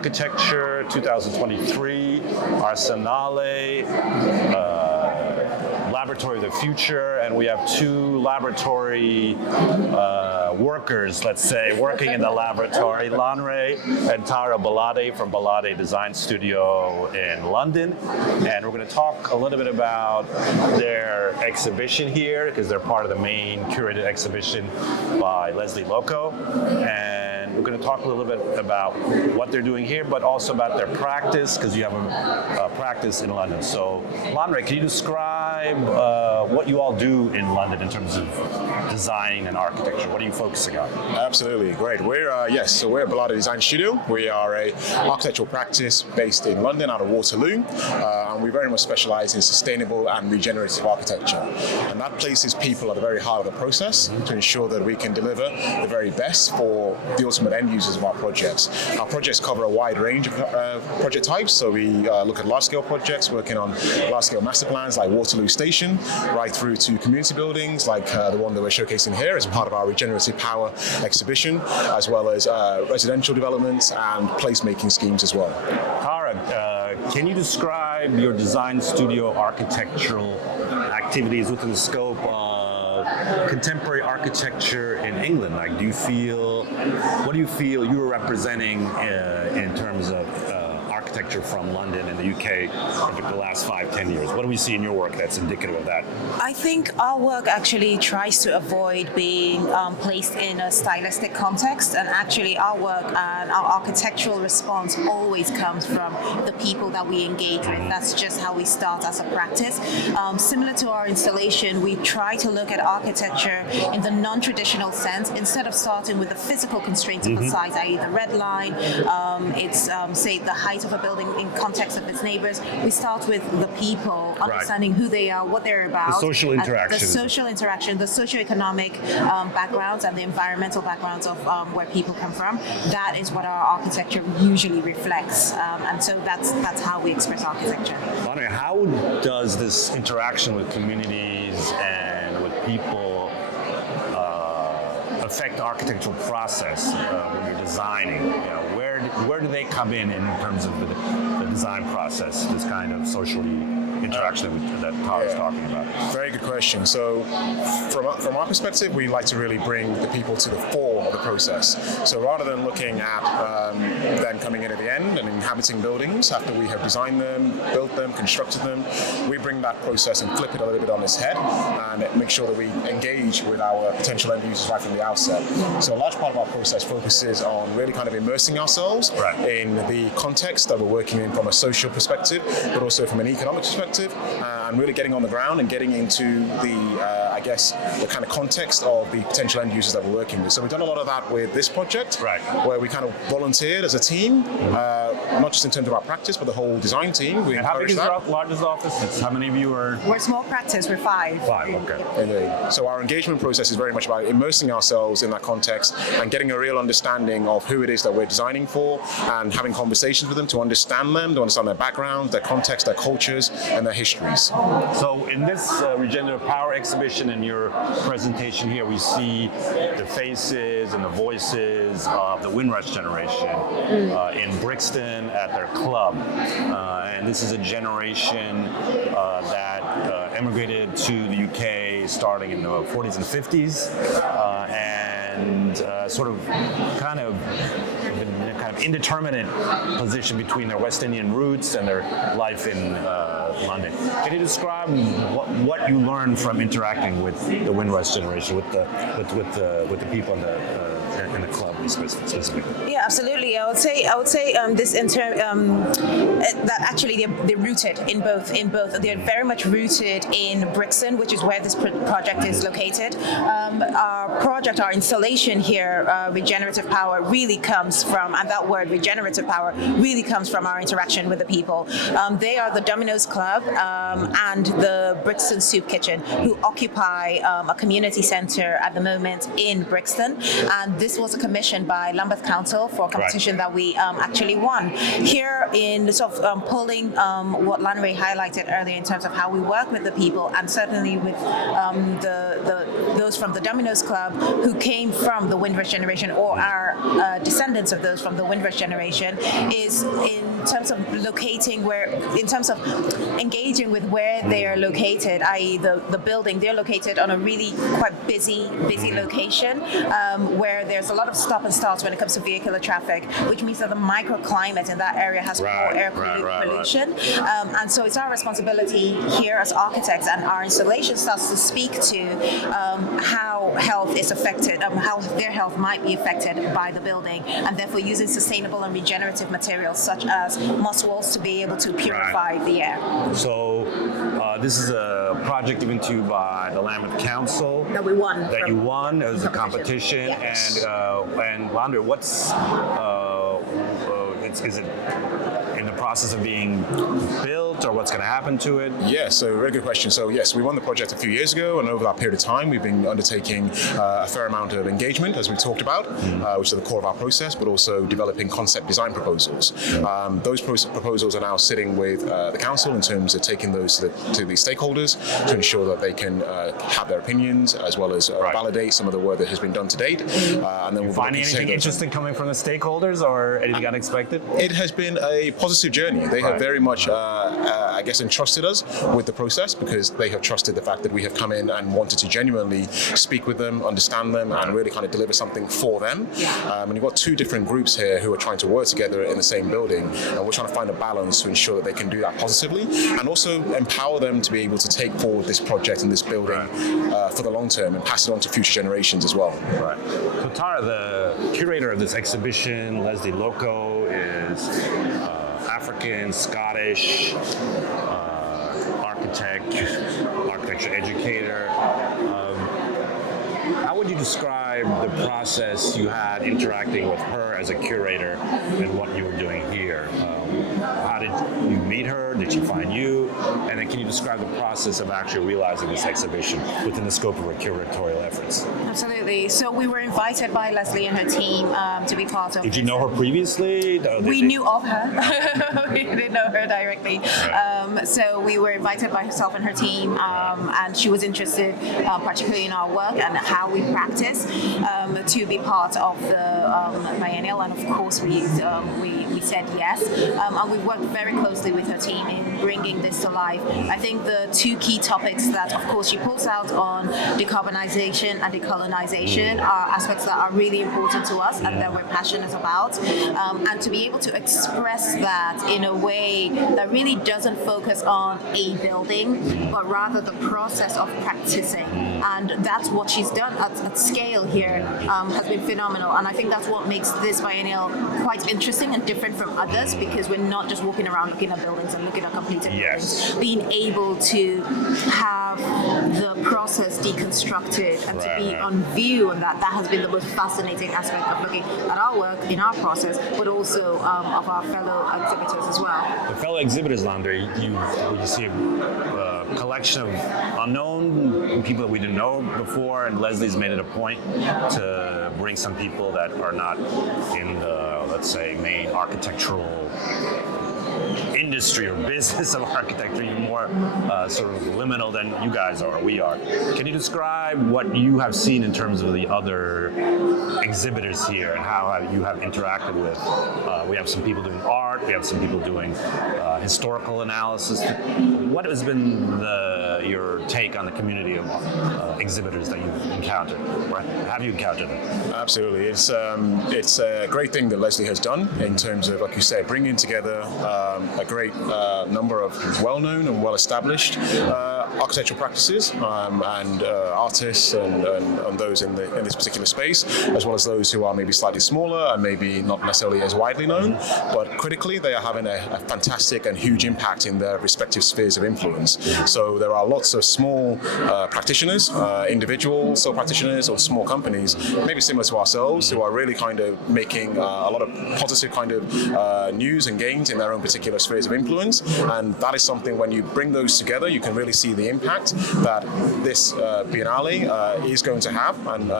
Architecture 2023, Arsenale, Laboratory of the Future, and we have 2 laboratory workers, let's say, working in the laboratory. Lanre&Tara Gbolade from Gbolade Design Studio in London. And we're going to talk a little bit about their exhibition here, because they're part of the main curated exhibition by Lesley Lokko. And we're going to talk a little bit about what they're doing here, but also about their practice, because you have a practice in London. So, Lanre, can you describe what you all do in London in terms of design and architecture? What are you focusing on? Absolutely, great. We're we're Gbolade Design Studio. We are a architectural practice based in London, out of Waterloo, and we very much specialize in sustainable and regenerative architecture. And that places people at the very heart of the process to ensure that we can deliver the very best for the ultimate end users of our projects. Our projects cover a wide range of project types. So we look at large-scale projects, working on large-scale master plans like Waterloo Station, right through to community buildings like the one that we're showcasing here as part of our Regenerative Power exhibition, as well as residential developments and placemaking schemes as well. Kara, can you describe your design studio architectural activities within the scope of contemporary architecture in England? Like, what do you feel you are representing in terms of architecture from London and the UK over the last 5-10 years? What do we see in your work that's indicative of that? I think our work actually tries to avoid being placed in a stylistic context, and actually our work and our architectural response always comes from the people that we engage with. That's just how we start as a practice. Similar to our installation, we try to look at architecture in the non-traditional sense. Instead of starting with the physical constraints of the site, i.e. the red line, say the height of a building in context of its neighbors, we start with the people, understanding who they are, what they're about. The social interaction. The socioeconomic backgrounds and the environmental backgrounds of where people come from. That is what our architecture usually reflects. And so that's how we express architecture. Lanre, how does this interaction with communities and with people affect the architectural process when you're designing? You know, where do they come in terms of the design process, this kind of socially interaction that Tara's talking about? Very good question. So from our perspective, we like to really bring the people to the fore of the process. So rather than looking at them coming in at the end and inhabiting buildings after we have designed them, built them, constructed them, we bring that process and flip it a little bit on its head and make sure that we engage with our potential end users right from the outset. So a large part of our process focuses on really kind of immersing ourselves in the context that we're working in from a social perspective, but also from an economic perspective, and really getting on the ground and getting into the kind of context of the potential end users that we're working with. So we've done a lot of that with this project, where we kind of volunteered as a team, not just in terms of our practice, but the whole design team. We how big is your largest office? How many of you are? We're a small practice, we're 5. 5, okay. So our engagement process is very much about immersing ourselves in that context and getting a real understanding of who it is that we're designing for, and having conversations with them to understand their background, their context, their cultures, and their histories. So in this Regenerative Power exhibition and your presentation here, we see the faces and the voices of the Windrush generation in Brixton at their club. And this is a generation that emigrated to the UK starting in the 40s and 50s, and sort of kind of indeterminate position between their West Indian roots and their life in London. Can you describe what you learned from interacting with the Windrush generation, with the people in the club specifically? Yeah, absolutely. I would say this in term that actually they're rooted in both. They're very much rooted in Brixton, which is where this project is located. Our installation here, Regenerative Power, really comes from, and that word regenerative power really comes from our interaction with the people. They are the Domino's Club and the Brixton Soup Kitchen, who occupy a community centre at the moment in Brixton, and this was was a commission by Lambeth Council for a competition that we actually won. Here in sort of pulling what Lanre highlighted earlier in terms of how we work with the people, and certainly with those from the Domino's Club who came from the Windrush generation or are descendants of those from the Windrush generation, is in terms of engaging with where they are located, i.e. the building. They're located on a really quite busy location where there's a lot of stop and starts when it comes to vehicular traffic, which means that the microclimate in that area has poor air pollution. And so it's our responsibility here as architects, and our installation starts to speak to how health is affected, how their health might be affected by the building, and therefore using sustainable and regenerative materials such as moss walls to be able to purify the air. So this is a project given to you by the Lambeth Council. That we won. That you won. It was a competition. Yes. And Lanre, what's is it in the process of being built, or what's going to happen to it? Yeah, so very good question. So yes, we won the project a few years ago, and over that period of time, we've been undertaking a fair amount of engagement, as we talked about, which is the core of our process, but also developing concept design proposals. Those proposals are now sitting with the council in terms of taking those to the stakeholders to ensure that they can have their opinions, as well as validate some of the work that has been done to date. And then we'll finding anything interesting coming from the stakeholders, or anything unexpected? It has been a positive journey. They have very much, I guess, entrusted us with the process, because they have trusted the fact that we have come in and wanted to genuinely speak with them, understand them, and really kind of deliver something for them. And you've got two different groups here who are trying to work together in the same building, and we're trying to find a balance to ensure that they can do that positively, and also empower them to be able to take forward this project and this building for the long term, and pass it on to future generations as well. Right. So Tara, the curator of this exhibition, Lesley Lokko, is African, Scottish, architecture educator. How would you describe the process you had interacting with her as a curator and what you were doing here? How did you meet her? Did she find you? And then can you describe the process of actually realizing this exhibition within the scope of her curatorial efforts? Absolutely. So we were invited by Lesley and her team to be part of. Did you know her previously? We knew of her. We didn't know her directly. So we were invited by herself and her team, and she was interested particularly in our work and how we practice to be part of the biennial, and of course we said yes. And we've worked very closely with her team in bringing this to life. I think the two key topics that, of course, she pulls out on decarbonization and decolonization are aspects that are really important to us and that we're passionate about. And to be able to express that in a way that really doesn't focus on a building, but rather the process of practicing. And that's what she's done at scale here, has been phenomenal. And I think that's what makes this biennial quite interesting and different from others, because we're not just walking around looking at buildings and looking at completed buildings. Being able to have the process deconstructed and to be on view, and that has been the most fascinating aspect of looking at our work in our process, but also of our fellow exhibitors as well. The fellow exhibitors, Lanre, you see a collection of unknown people that we didn't know before, and Lesley's made it a point to bring some people that are not in the, let's say, main architectural industry or business of architecture. You're more sort of liminal than you guys are, we are. Can you describe what you have seen in terms of the other exhibitors here and how you have interacted with? We have some people doing art, we have some people doing historical analysis. What has been your take on the community of exhibitors that you've encountered? Or have you encountered them? Absolutely. It's a great thing that Lesley has done in terms of, like you said, bringing together a great number of well-known and well-established architectural practices and artists and those in this particular space, as well as those who are maybe slightly smaller and maybe not necessarily as widely known, but critically they are having a fantastic and huge impact in their respective spheres of influence. So there are lots of small practitioners, individual sole practitioners or small companies, maybe similar to ourselves, who are really kind of making a lot of positive kind of news and gains in their own particular spheres of influence. And that is something, when you bring those together, you can really see the impact that this Biennale is going to have, and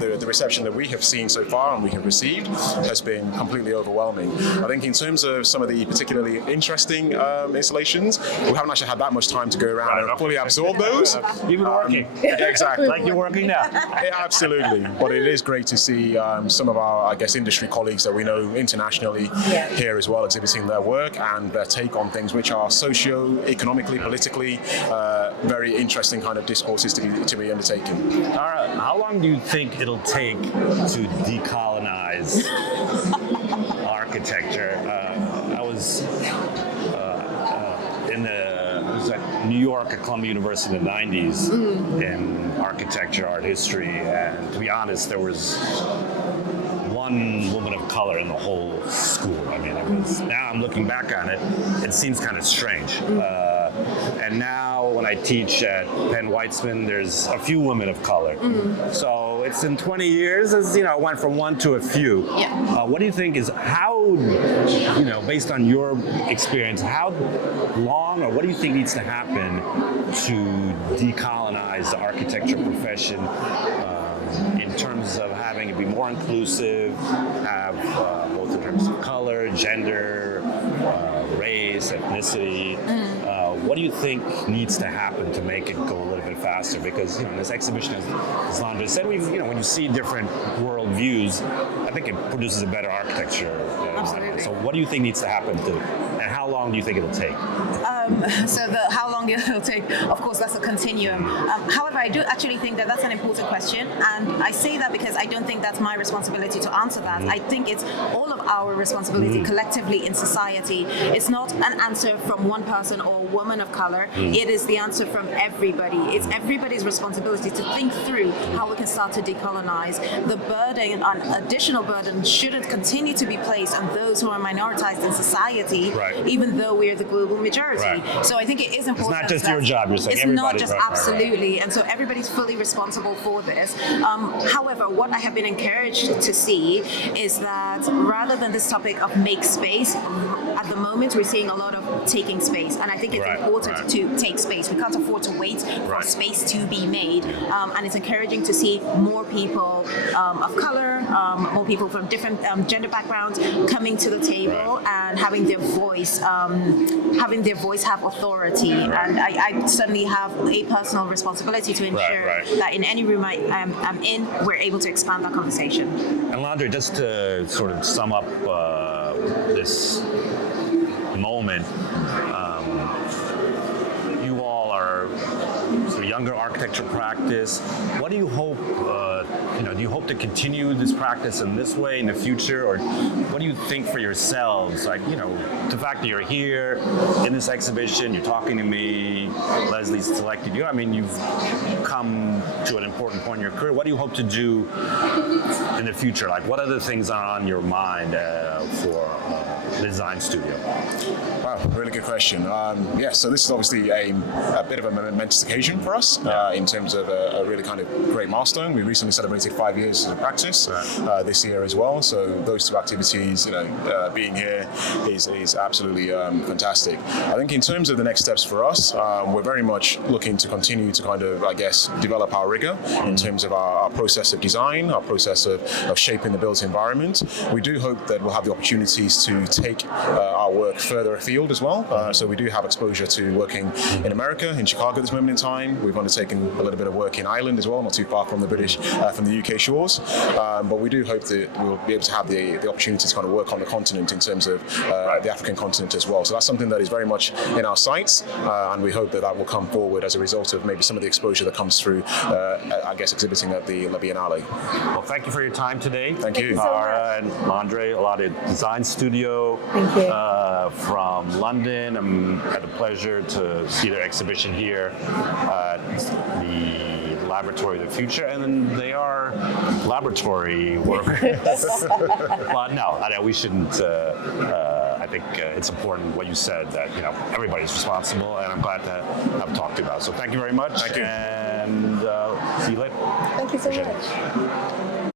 the reception that we have seen so far and we have received has been completely overwhelming. I think in terms of some of the particularly interesting installations, we haven't actually had that much time to go around and fully absorb those. You've been working. Yeah, exactly. Like you're working now. Yeah, absolutely. But it is great to see some of our, I guess, industry colleagues that we know internationally here as well exhibiting their work and their take on things which are socio-economically, politically very interesting kind of discourses to be undertaken. How long do you think it'll take to decolonize architecture? I was at New York at Columbia University in the 90s in architecture, art history, and to be honest, there was one woman of color in the whole school. I mean, it was, now I'm looking back on it, it seems kind of strange. And now when I teach at Penn Weitzman, there's a few women of color. So it's in 20 years, as it went from one to a few. What do you think is how, based on your experience, how long or what do you think needs to happen to decolonize the architecture profession in terms of having it be more inclusive, have both in terms of color, gender, race, ethnicity? What do you think needs to happen to make it go a little bit faster? Because in this exhibition, as Lanre said, when you see different world views, I think it produces a better architecture. Absolutely. So what do you think needs to happen and how long do you think it'll take? How long it'll take, of course, that's a continuum. However, I do actually think that that's an important question, and I say that because I don't think that's my responsibility to answer that. I think it's all of our responsibility collectively in society. It's not an answer from one person or woman of color. It is the answer from everybody. It's everybody's responsibility to think through how we can start to decolonize. The burden, an additional burden, shouldn't continue to be placed on those who are minoritized in society, even though we're the global majority. So I think it is important. It's not just your job, you're saying it's not just absolutely, and so everybody's fully responsible for this. However, what I have been encouraged to see is that rather than this topic of make space, at the moment we're seeing a lot of taking space, and I think it's important to take space. We can't afford to wait for space to be made, and it's encouraging to see more people of color, more people from different gender backgrounds coming to the table and having their voice have authority. And I certainly have a personal responsibility to ensure that in any room I'm in, we're able to expand that conversation. And Lanre, just to sort of sum up this moment, you all are sort of younger architecture practice. What do you hope, do you hope to continue this practice in this way in the future, or what do you think for yourselves? Like, the fact that you're here in this exhibition, you're talking to me, Lesley's selected you. I mean, you've come to an important point in your career. What do you hope to do in the future? Like, what other things are on your mind for the design studio? Wow, really good question. So this is obviously a bit of a momentous occasion for us in terms of a really kind of great milestone. We recently celebrated 5 years of practice this year as well. So those two activities, being here is absolutely fantastic. I think in terms of the next steps for us, we're very much looking to continue to kind of, develop our rigor in terms of our process of design, our process of shaping the built environment. We do hope that we'll have the opportunities to take our work further afield as well. So we do have exposure to working in America, in Chicago at this moment in time. We've undertaken a little bit of work in Ireland as well, not too far from the UK shores. But we do hope that we'll be able to have the opportunity to kind of work on the continent in terms of the African continent as well. So that's something that is very much in our sights, and we hope that will come forward as a result of maybe some of the exposure that comes through, exhibiting at the Biennale. Well, thank you for your time today. Thank you. Are and Lanre, Gbolade Design Studio. Thank you. From London. I had the pleasure to see their exhibition here at the Laboratory of the Future, and they are laboratory workers. But no, we shouldn't. I think it's important what you said, that everybody's responsible, and I'm glad to have talked to you about it. So thank you very much. Thank you. And see you later. Thank you so much.